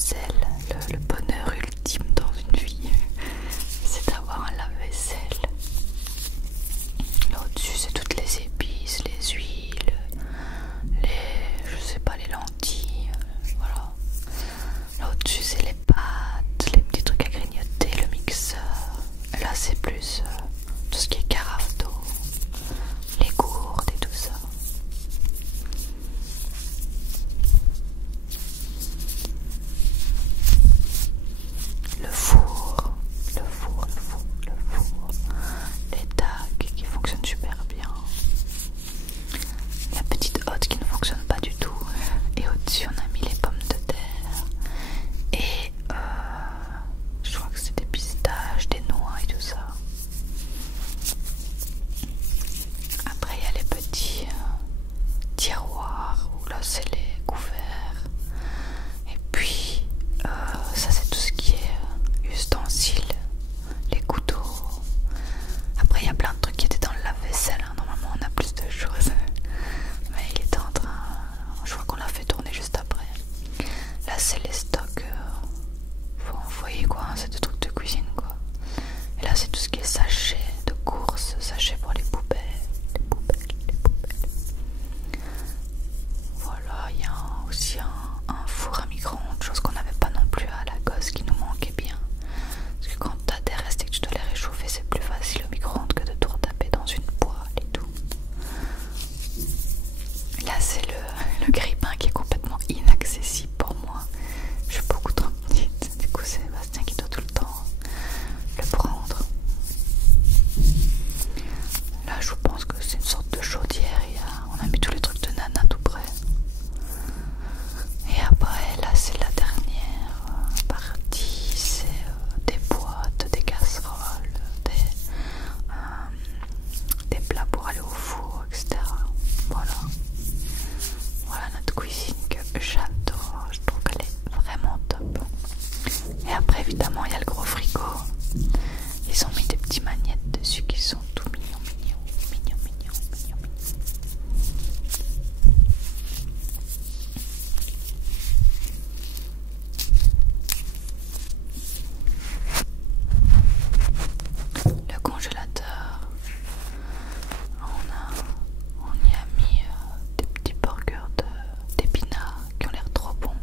lave-vaisselle. Le bonheur ultime dans une vie, c'est d'avoir un lave-vaisselle. Là au-dessus c'est toutes les épices, les huiles, je sais pas, les lentilles, voilà. Là au-dessus c'est les pâtes, les petits trucs à grignoter, le mixeur. Là c'est plus tout ce qui est carafe d'eau, les gourdes et tout ça. Le four, les tags qui fonctionnent super bien, la petite hotte qui ne fonctionne pas du tout, et au-dessus on a mis les pommes de terre, et je crois que c'est des pistaches, des noix et tout ça. Après il y a les petits tiroirs où là c'est les couverts, et puis ça c'est tout ce qui est ustensiles, les couteaux. Après il y a plein de trucs qui étaient dans le lave-vaisselle, hein. Normalement on a plus de choses, mais il était en train, je crois qu'on l'a fait tourner juste après. Là c'est les stocks, vous voyez quoi, hein, c'est des trucs de cuisine quoi. Et là c'est tout ce qui est sachets de courses, sachets pour les poubelles, les poubelles. Voilà, il y a aussi un four à micro-ondes, chose qu'on n'avait pas non plus à la gosse, qui nous manquait bien. Parce que quand t'as des restes et que tu dois les réchauffer, c'est plus facile au micro-ondes que de tout retaper dans une poêle et tout. Là c'est le grille-pain qui est complètement inaccessible pour moi. Je suis beaucoup trop petite, du coup c'est Bastien qui doit tout le temps le prendre. Là je pense que c'est une sorte de chaudière, on a mis tous les trucs de Nana tout près. Et après là c'est la dernière partie, c'est des boîtes, des casseroles, des plats pour aller au four, etc. Voilà. Voilà notre cuisine que j'adore, je trouve qu'elle est vraiment top. Et après évidemment il y a le gros frigo. Ils ont mis des petits magnettes dessus qui sont tout mignons. Le congélateur, on y a mis des petits burgers d'épinards qui ont l'air trop bons.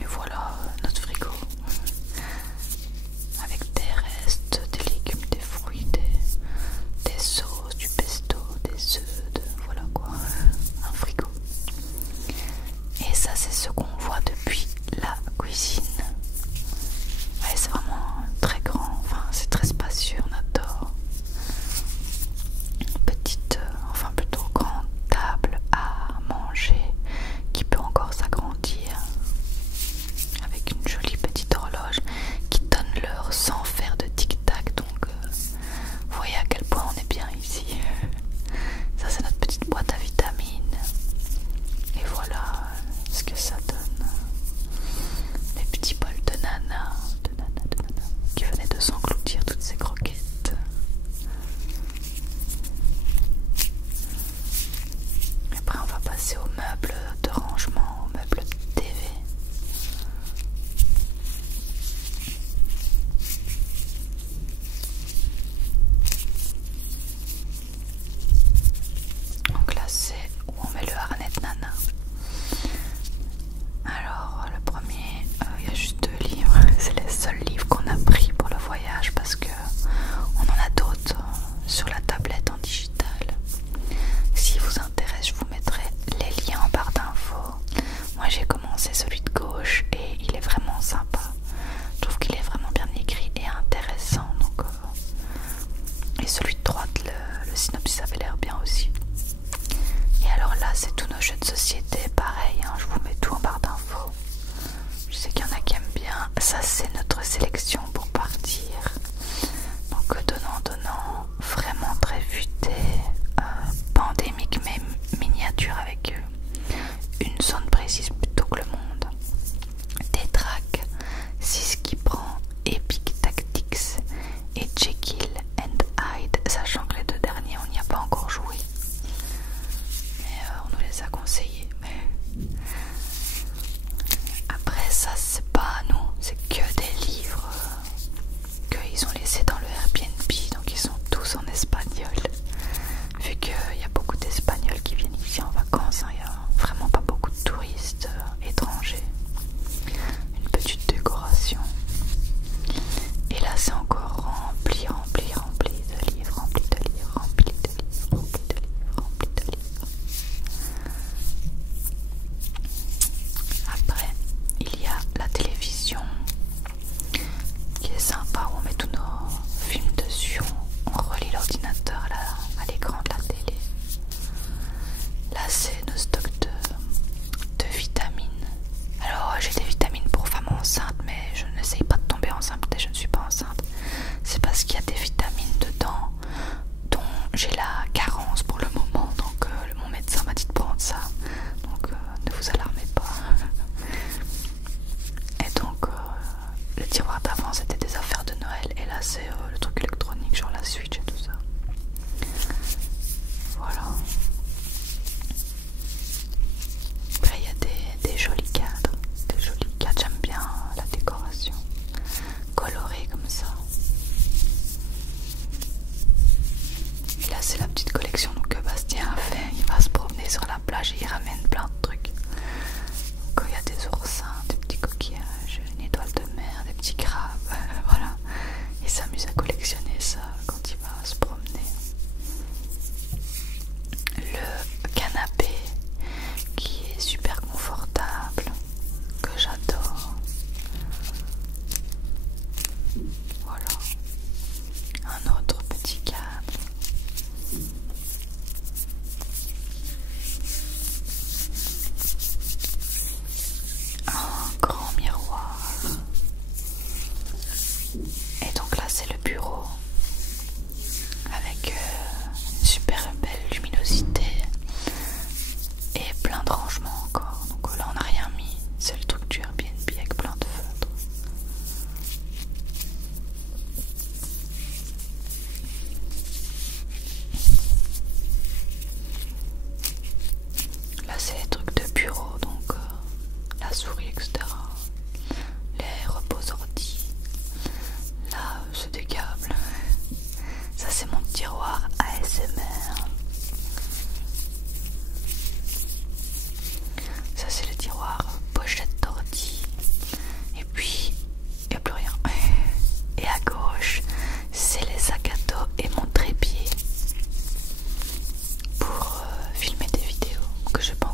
Et voilà notre frigo, avec des restes, des légumes, des fruits, des sauces, du pesto, des œufs, voilà quoi, un frigo. Et ça c'est ce qu'on voit depuis la cuisine. Ouais, c'est vraiment très grand, enfin c'est très spacieux, on adore. Petite, enfin plutôt grande table à manger qui peut encore s'agrandir, avec une jolie petite horloge qui donne l'heure sans faire de tic-tac, donc vous voyez à quel point on est bien ici. Ça c'est notre petite boîte à vitamines, et voilà ce que ça donne. Les petits bols de Nana qui venaient de s'engloutir toutes ces croquettes. Après on va passer aux meubles de rangement, aux meubles de TV. Donc là c'est où on met le harnais de Nana. Alors le premier, il y a juste 2 livres, c'est les seuls livres qu'on a pris pour le voyage parce que on en a d'autres sur la tablette en digital. Si vous intéresse, je vous mettrai les liens en barre d'infos. que j'ai pas